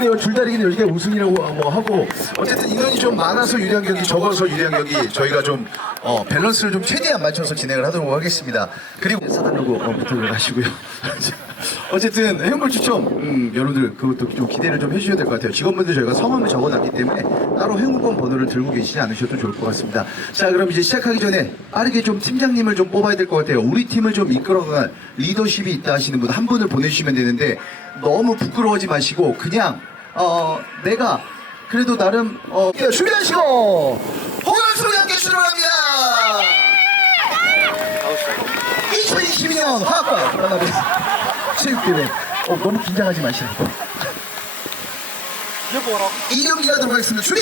그래요. 줄다리기는 여기가 우승이라고 뭐 하고. 어쨌든 인원이 좀 많아서 유리한 경기 적어서 유리한 경기 저희가 좀 어, 밸런스를 좀 최대한 맞춰서 진행을 하도록 하겠습니다. 그리고 사달라고 어, 부탁을 하시고요. 어쨌든 행골 추첨 음, 여러분들 그것도 좀 기대를 좀 해주셔야 될 것 같아요. 직원분들 저희가 성함을 적어놨기 때문에 따로 행운권 번호를 들고 계시지 않으셔도 좋을 것 같습니다. 자 그럼 이제 시작하기 전에 빠르게 좀 팀장님을 좀 뽑아야 될 것 같아요. 우리 팀을 좀 이끌어갈 리더십이 있다 하시는 분 한 분을 보내주시면 되는데 너무 부끄러워하지 마시고 그냥 어 내가 그래도 나름 어 예, 준비하시고 호갈소리 함께 출발합니다. 2022년 화학과 연합의 체육대회 어, 너무 긴장하지 마시라고. 이 경기가 들어가겠습니다. 준비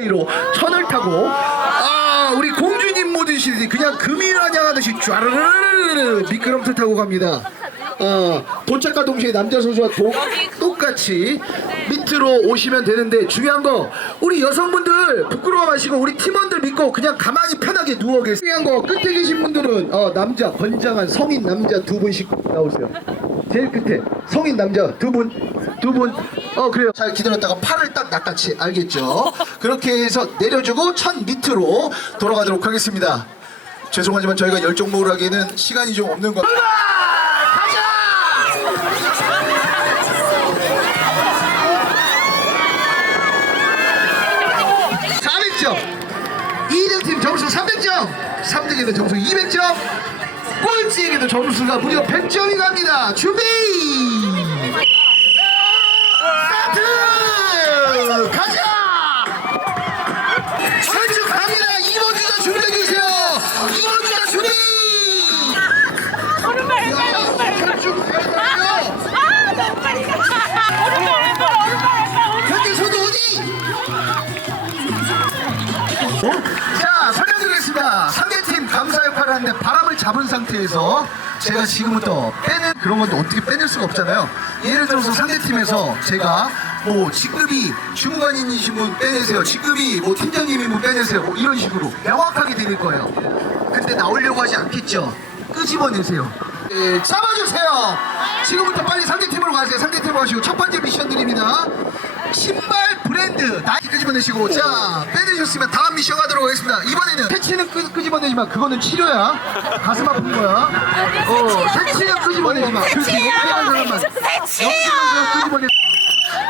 플레이로 천을 타고 아 우리 공주님 모드시듯이 그냥 금이 환영하듯이 쫘르르르르 미끄럼틀 타고 갑니다. 어, 도착과 동시에 남자 선수와 도, 똑같이 밑으로 오시면 되는데 중요한 거 우리 여성분들 부끄러워 마시고 우리 팀원들 믿고 그냥 가만히 편하게 누워 계세요. 중요한 거 끝에 계신 분들은 어, 남자 건장한 성인 남자 두 분씩 나오세요. 제일 끝에 성인 남자 두 분, 두 분. 어 그래요. 잘 기다렸다가 팔을 딱 낚아치 알겠죠? 그렇게 해서 내려주고 천 밑으로 돌아가도록 하겠습니다. 죄송하지만 저희가 열 종목을 하기에는 시간이 좀 없는 것. 400점. 2등팀 점수 300점. 3등에도 점수 200점. 꼴찌에게도 점수가 무려 100점이 갑니다. 준비! 스타트! 가자! 철쭉 갑니다. 2번 주자 준비해 주세요. 2번 주자 준비! 오른발 왼발 야, 오른발 철쭉 가야 돼요. 아 너무 빨리 가 오른발 오른발 오른발 현재 선두 어디? 자, 설명드리겠습니다. 상대팀 감사 역할을 하는데 바람을 잡은 상태에서 제가 지금부터 빼는 그런 건데 어떻게 빼낼 수가 없잖아요. 예를 들어서 상대팀에서 제가 뭐 직급이 주무관인이신 분 빼내세요. 직급이 뭐 팀장님인 분 빼내세요. 뭐 이런 식으로 명확하게 드릴 거예요. 근데 나오려고 하지 않겠죠. 끄집어내세요. 네, 잡아주세요. 지금부터 빨리 상대팀으로 가세요. 상대팀으로 가시고 첫 번째 미션 드립니다. 신발 브랜드 나이 끄집어내시고 자 빼내셨으면 다음 미션 가도록 하겠습니다. 이번에는 패치는 끄, 끄집어내지만 그거는 치료야. 가슴 아픈 거야. 어, 패치는 끄집어내지마. 그렇지. 영피한 사람만. 영피한 끄집어내.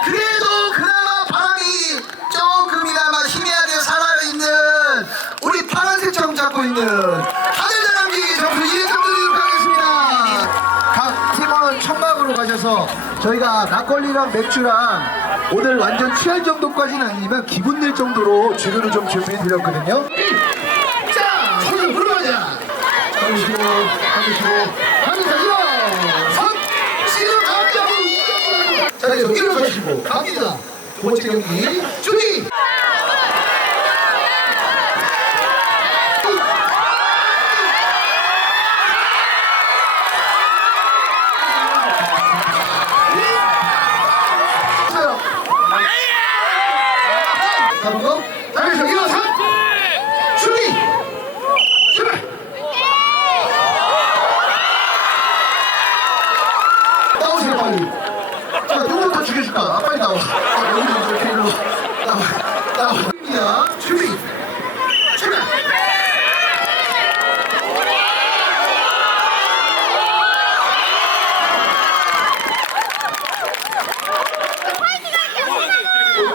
그래도 그나마 바람이 조금이나마 희미하게 살아있는 우리 파란색 점 잡고 있는 하늘나랑기 점수 200점 드리도록 하겠습니다. 각 팀원 천막으로 가셔서 저희가 막걸리랑 맥주랑 오늘 완전 취할 정도까지는 아니지만 기분 낼 정도로 주류를 좀 준비해 드렸거든요. 자, 불러가자. 가보시고, 가보시고, 가면서 일어! 선! 지금 가면 자, 그래서 일어서시고 갑니다. 두 번째 경기 준비! 가요. 가는 거? 자, 그래서 일어서 준비! 출발! 나오세요 빨리 자 누구부터 죽여줄까 아, 빨리 나와 아, 여기 이렇게 일로 나와 나와 준비야 준비 출발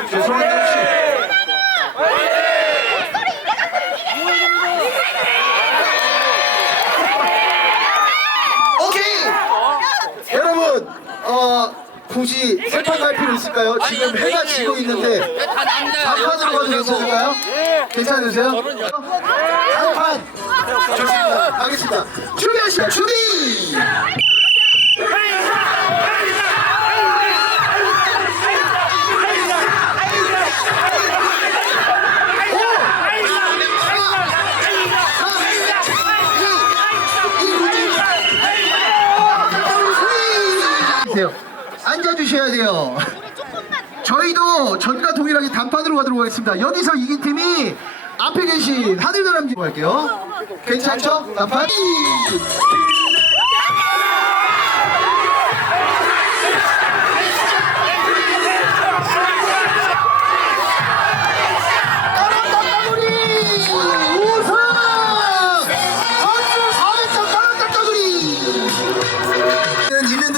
죄송한데 혹시 오케이 여러분 어 굳이 세판 갈 필요 있을까요? 지금 해가 지고 있는데 단판으로 가도 괜찮을까요? 괜찮으세요? 단판! 좋습니다. 가겠습니다. 준비하시죠. 준비 앉아주셔야 돼요. 저희도 전과 동일하게 단판으로 가도록 하겠습니다. 여기서 이긴 팀이 앞에 계신 하늘다람쥐 할게요. 괜찮죠? 단판?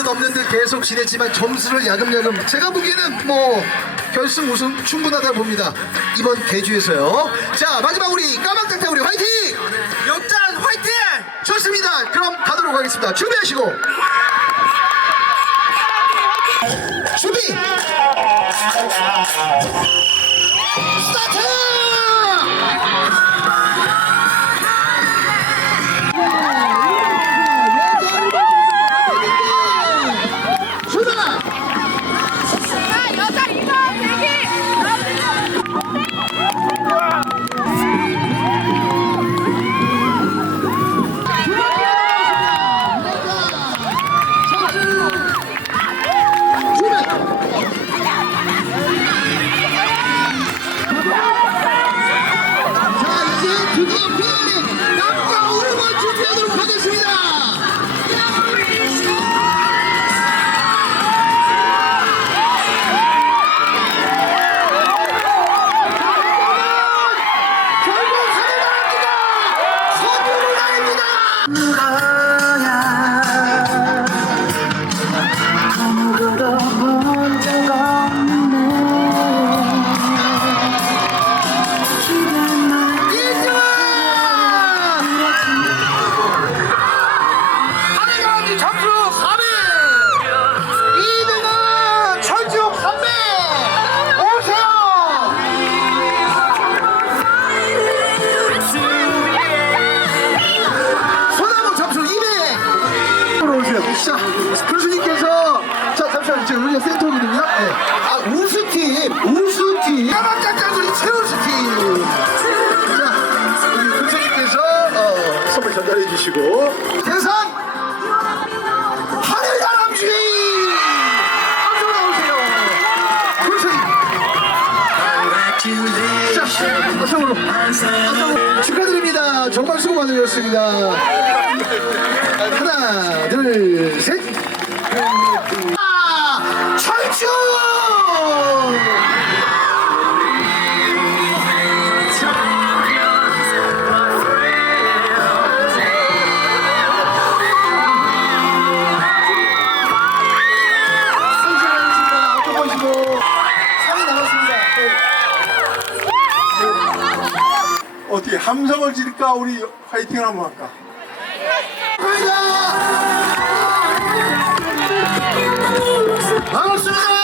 없는 듯 계속 지냈지만 점수를 야금야금 제가 보기에는 뭐 결승 우승 충분하다 봅니다. 이번 개주에서요. 자 마지막 우리 까망따따구리 화이팅! 역전 화이팅! 좋습니다. 그럼 가도록 하겠습니다. 준비하시고 주시고. 대상! 하늘다람쥐 앞으로 나오세요. 교수님 자 어성으로. 어성으로 축하드립니다. 정말 수고 많으셨습니다. 하나 둘셋 어떻게 함성을 지를까 우리 화이팅을 한번 할까? 반갑습니다.